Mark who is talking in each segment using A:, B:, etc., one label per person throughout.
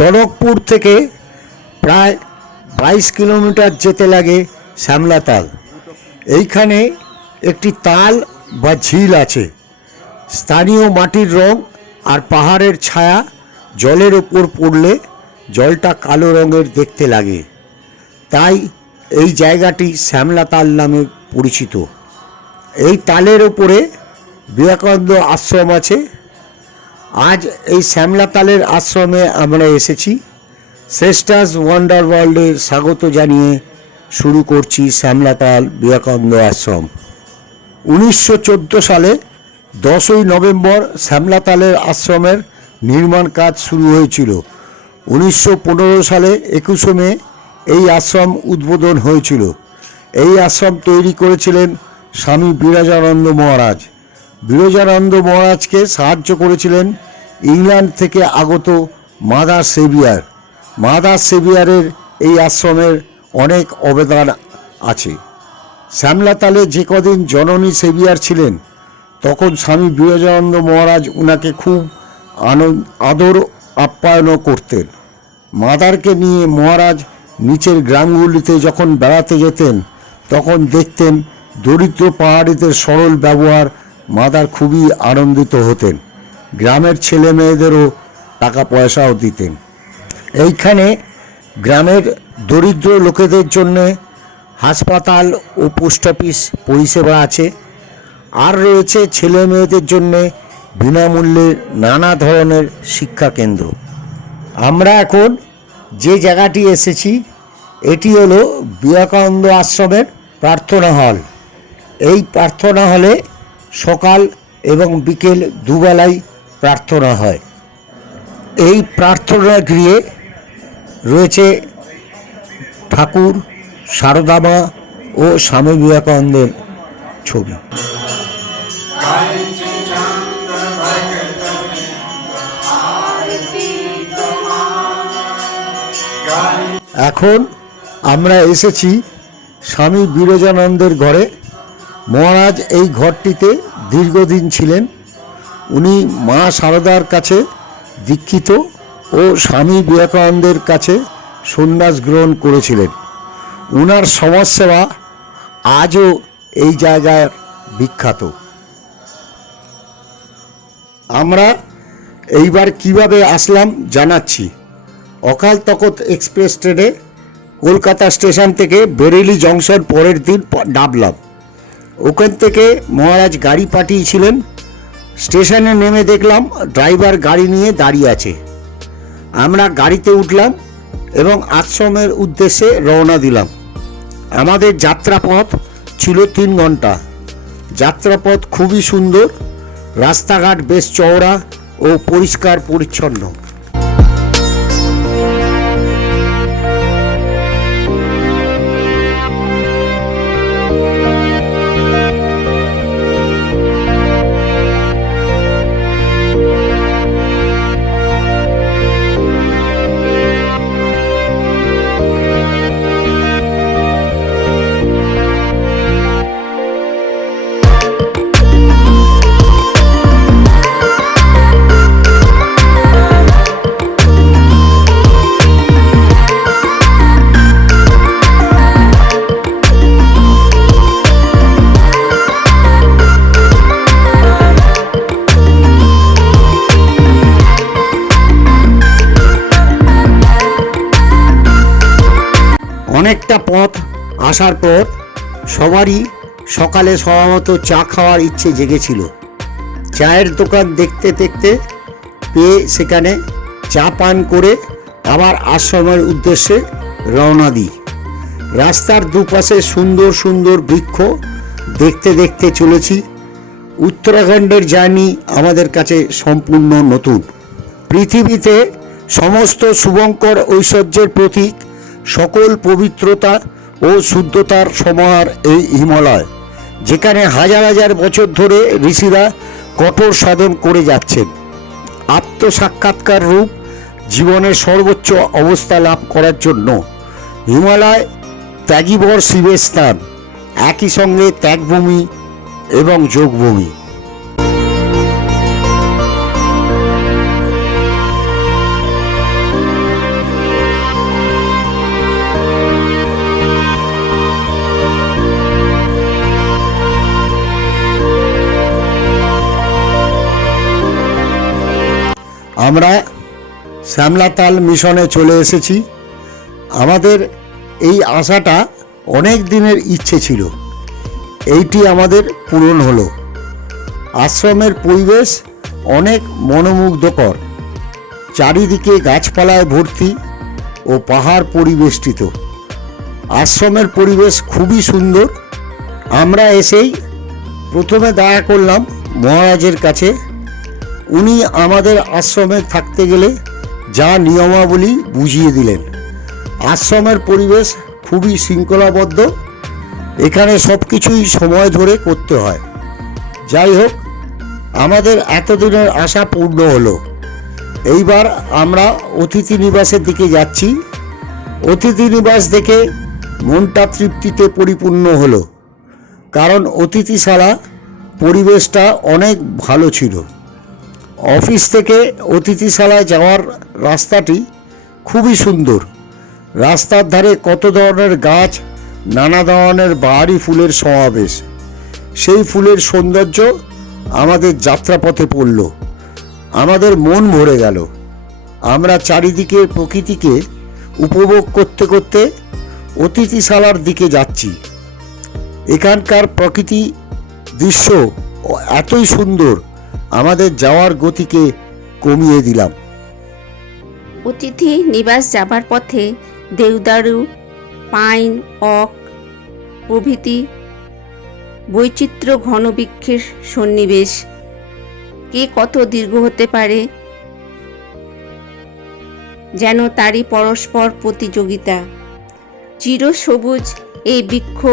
A: টনকপুর থেকে প্রায় বাইশ কিলোমিটার যেতে লাগে শ্যামলা তাল এইখানে একটি তাল বা ঝিল আছে। স্থানীয় মাটির রং আর পাহাড়ের ছায়া জলের ওপর পড়লে জলটা কালো রঙের দেখতে লাগে। তাই এই জায়গাটি শ্যামলা তাল নামে পরিচিত। এই তালের ওপরে বিবেকানন্দ আশ্রম আছে। আজ এই শ্যামলা তালের আশ্রমে আমরা এসেছি। শ্রেষ্ঠাস ওয়ান্ডার ওয়ার্ল্ডের স্বাগত জানিয়ে শুরু করছি শ্যামলা তাল বিবেকানন্দ আশ্রম। উনিশশো চোদ্দ সালে দশই নভেম্বর শ্যামলাতালের আশ্রমের নির্মাণ কাজ শুরু হয়েছিল। উনিশশো পনেরো সালে একুশে মে এই আশ্রম উদ্বোধন হয়েছিল। এই আশ্রম তৈরি করেছিলেন স্বামী বিরাজানন্দ মহারাজ। বিরজানন্দ মহারাজকে সাহায্য করেছিলেন ইংল্যান্ড থেকে আগত মাদার সেভিয়ার। মাদার সেভিয়ারের এই আশ্রমের অনেক অবদান আছে। শ্যামলাতালে যে কদিন জননী সেভিয়ার ছিলেন, তখন স্বামী বিবেকানন্দ মহারাজ উনাকে খুব আনন্দ, আদর আপ্যায়নও করতেন। মাদারকে নিয়ে মহারাজ নিচের গ্রামগুলিতে যখন বেড়াতে যেতেন, তখন দেখতেন দরিদ্র পাহাড়িদের সরল ব্যবহার মাদার খুবই আনন্দিত হতেন। গ্রামের ছেলে মেয়েদেরও টাকা পয়সাও দিতেন। এইখানে গ্রামের দরিদ্র লোকেদের জন্যে হাসপাতাল ও পোস্ট অফিস পরিষেবা আছে। আর রয়েছে ছেলে মেয়েদের জন্য বিনামূল্যে নানা ধরনের শিক্ষা কেন্দ্র। আমরা এখন যে জায়গাটি এসেছি, এটি হলো বিবেকানন্দ আশ্রমের প্রার্থনা হল। এই প্রার্থনা হলে সকাল এবং বিকেল দুবেলাই প্রার্থনা হয়। এই প্রার্থনা গৃহে রয়েছে ঠাকুর সারদামা ও স্বামী বিবেকানন্দের ছবি। এখন আমরা এসেছি স্বামী বিরজানন্দের ঘরে। মহারাজ এই ঘরটিতে দীর্ঘদিন ছিলেন। উনি মা সারদার কাছে দীক্ষিত ও স্বামী বিবেকানন্দের কাছে সন্ন্যাস গ্রহণ করেছিলেন। উনার সমাজসেবা আজও এই জায়গার বিখ্যাত। আমরা এইবার কীভাবে আসলাম জানাচ্ছি। অকাল তখত এক্সপ্রেস ট্রেনে কলকাতা স্টেশন থেকে বেরেলি জংশন পরের দিন নামলাম। ওখান থেকে মহারাজ গাড়ি পাঠিয়েছিলেন। স্টেশনে নেমে দেখলাম ড্রাইভার গাড়ি নিয়ে দাঁড়িয়ে আছে। আমরা গাড়িতে উঠলাম এবং আশ্রমের উদ্দেশ্যে রওনা দিলাম। আমাদের যাত্রাপথ ছিল তিন ঘণ্টা। যাত্রাপথ খুবই সুন্দর, রাস্তাঘাট বেশ চওড়া ও পরিষ্কার পরিচ্ছন্ন। অনেকটা পথ আসার পর সবারই সকালে স্বভাবত চা খাওয়ার ইচ্ছে জেগেছিল। চায়ের দোকান দেখতে দেখতে পেয়ে সেখানে চা পান করে আবার আশ্রমের উদ্দেশ্যে রওনা দিই। রাস্তার দুপাশে সুন্দর সুন্দর বৃক্ষ দেখতে দেখতে চলেছি। উত্তরাখণ্ডের জার্নি আমাদের কাছে সম্পূর্ণ নতুন। পৃথিবীতে সমস্ত শুভঙ্কর ঐশ্বর্যের প্রতীক সকল পবিত্রতা ও শুদ্ধতার সমাহার এই হিমালয়, যেখানে হাজার হাজার বছর ধরে ঋষিরা কঠোর সাধন করে যাচ্ছেন। আত্মসাক্ষাৎকার রূপ জীবনের সর্বোচ্চ অবস্থা লাভ করার জন্য হিমালয় ত্যাগীবর শিবের স্থান, একই সঙ্গে ত্যাগভূমি এবং যোগভূমি। আমরা শ্যামলাতাল মিশনে চলে এসেছি। আমাদের এই আশাটা অনেক দিনের ইচ্ছে ছিল। এইটি আমাদের পূরণ হলো। আশ্রমের পরিবেশ অনেক মনোমুগ্ধকর। চারিদিকে গাছপালায় ভর্তি ও পাহাড় পরিবেষ্টিত। আশ্রমের পরিবেশ খুবই সুন্দর। আমরা এসেই প্রথমে দেখা করলাম মহারাজের কাছে। উনি আমাদের আশ্রমে থাকতে গেলে যা নিয়মাবলী বুঝিয়ে দিলেন। আশ্রমের পরিবেশ খুবই শৃঙ্খলাবদ্ধ। এখানে সব কিছুই সময় ধরে করতে হয়। যাই হোক, আমাদের এতদিনের আশা পূর্ণ হলো। এইবার আমরা অতিথি নিবাসের দিকে যাচ্ছি। অতিথি নিবাস দেখে মনটা তৃপ্তিতে পরিপূর্ণ হলো। কারণ অতিথিশালা পরিবেশটা অনেক ভালো ছিল। অফিস থেকে অতিথিশালায় যাওয়ার রাস্তাটি খুবই সুন্দর। রাস্তার ধারে কত ধরনের গাছ, নানা ধরনের বাহারি ফুলের সমাবেশ। সেই ফুলের সৌন্দর্য আমাদের যাত্রাপথে পড়ল। আমাদের মন ভরে গেল। আমরা চারিদিকের প্রকৃতিকে উপভোগ করতে করতে অতিথিশালার দিকে যাচ্ছি। এখানকার প্রকৃতি দৃশ্য এতই সুন্দর আমাদের যাওয়ার গতিকে কমিয়ে দিলাম।
B: অতিথি নিবাস যাবার পথে দেউদারু, পাইন, অক, প্রভৃতি বৈচিত্র্য ঘনবৃক্ষের সন্নিবেশ। কে কত দীর্ঘ হতে পারে যেন তারই পরস্পর প্রতিযোগিতা। চিরসবুজ এই বৃক্ষ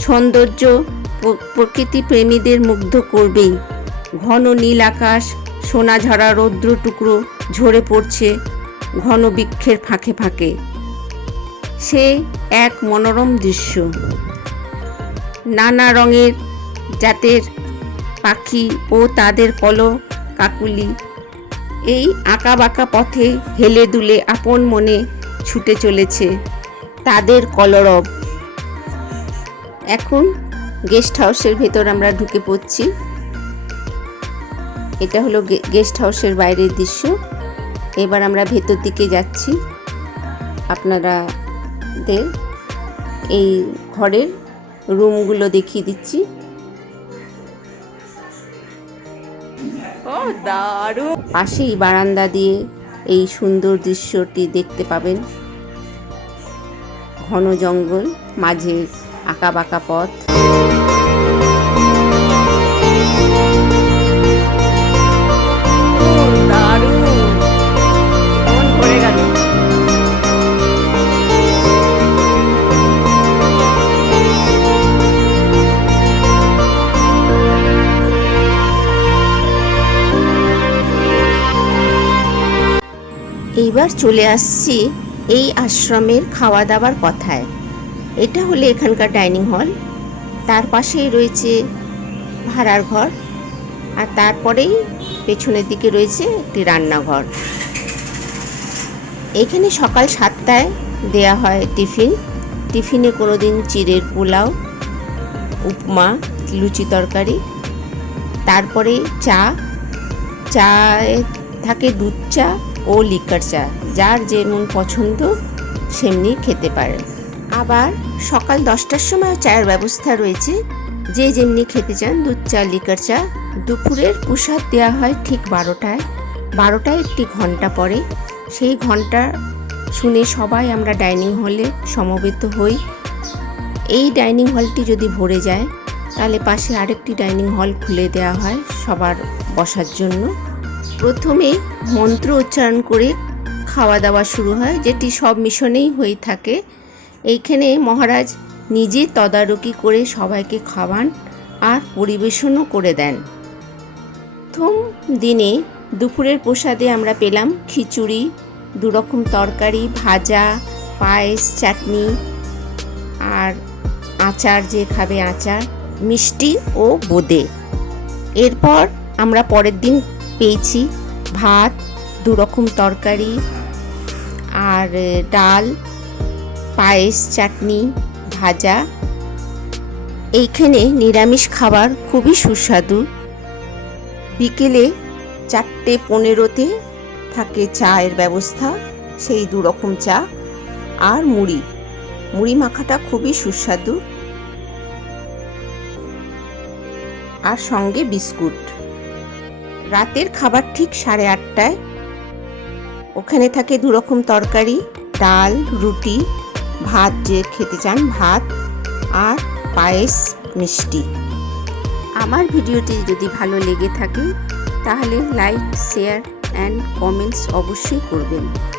B: সৌন্দর্য প্র- প্রকৃতি প্রেমীদের মুগ্ধ করবেই। ঘন নীল আকাশ, সোনা ঝরা রৌদ্র টুকরো ঝরে পড়ছে ঘন বৃক্ষের ফাঁকে ফাঁকে। সে এক মনোরম দৃশ্য। নানা রঙের জাতের পাখি ও তাদের কল কাকুলি। এই আঁকা বাঁকা পথে হেলে দুলে আপন মনে ছুটে চলেছে তাদের কলরব। এখন গেস্ট হাউসের ভেতর আমরা ঢুকে পড়ছি। এটা হলো গেস্ট হাউসের বাইরের দৃশ্য। এবার আমরা ভেতর দিকে যাচ্ছি। আপনারা দের এই ঘরের রুমগুলো দেখিয়ে দিচ্ছি। দারুণ! পাশেই বারান্দা দিয়ে এই সুন্দর দৃশ্যটি দেখতে পাবেন। ঘন জঙ্গল মাঝে আঁকা বাঁকা পথ। এইবার চলে আসছি এই আশ্রমের খাওয়া দাওয়ার কথায়। এটা হলো এখানকার ডাইনিং হল। তার পাশেই রয়েছে ভাড়ার ঘর আর তারপরেই পেছনের দিকে রয়েছে একটি রান্নাঘর। এখানে সকাল সাতটায় দেয়া হয় টিফিন। টিফিনে কোনো দিন চিড়ের পোলাও, উপমা, লুচি তরকারি। তারপরে চা। চায়ে থাকে দুধ চা ও লিকার চা, যার যেমন পছন্দ সেমনি খেতে পারে। আবার সকাল দশটার সময় চায়ের ব্যবস্থা রয়েছে। যে যেমনি খেতে চান, দুধ চা, লিকার চা, দুপুরের প্রসাদ দেওয়া হয় ঠিক বারোটায়। বারোটায় একটি ঘণ্টা পরে। সেই ঘণ্টা শুনে সবাই আমরা ডাইনিং হলে সমবেত হই। এই ডাইনিং হলটি যদি ভরে যায়, তাহলে পাশে আরেকটি ডাইনিং হল খুলে দেওয়া হয় সবার বসার জন্য। প্রথমে মন্ত্র উচ্চারণ করে খাওয়া দাওয়া শুরু হয়, যেটি সব মিশনেই হয়ে থাকে। এইখানে মহারাজ নিজে তদারকি করে সবাইকে খাওয়ান আর পরিবেশনও করে দেন। প্রথম দিনে দুপুরের প্রসাদে আমরা পেলাম খিচুড়ি, দুরকম তরকারি, ভাজা, পায়েস, চাটনি আর আচার যে খাবে আচার, মিষ্টি ও বোঁদে। এরপর আমরা পরের দিন পেয়েছি, ভাত দু রকম তরকারি, আর ডাল, পায়েস, চাটনি, ভাজা। এইখানে নিরামিষ খাবার খুবই সুস্বাদু। বিকেলে চারটে পনেরোতে থাকে চায়ের ব্যবস্থা, সেই দু রকম চা আর মুড়ি। মুড়ি মাখাটা খুবই সুস্বাদু। আর সঙ্গে বিস্কুট। রাতের খাবার ঠিক সাড়ে আটটায়। ওখানে থাকে দুরকম তরকারি, ডাল, রুটি, ভাত, যে খেতে চান ভাত আর পায়েস মিষ্টি। আমার ভিডিওটি যদি ভালো লেগে থাকে, তাহলে লাইক, শেয়ার অ্যান্ড কমেন্টস অবশ্যই করবেন।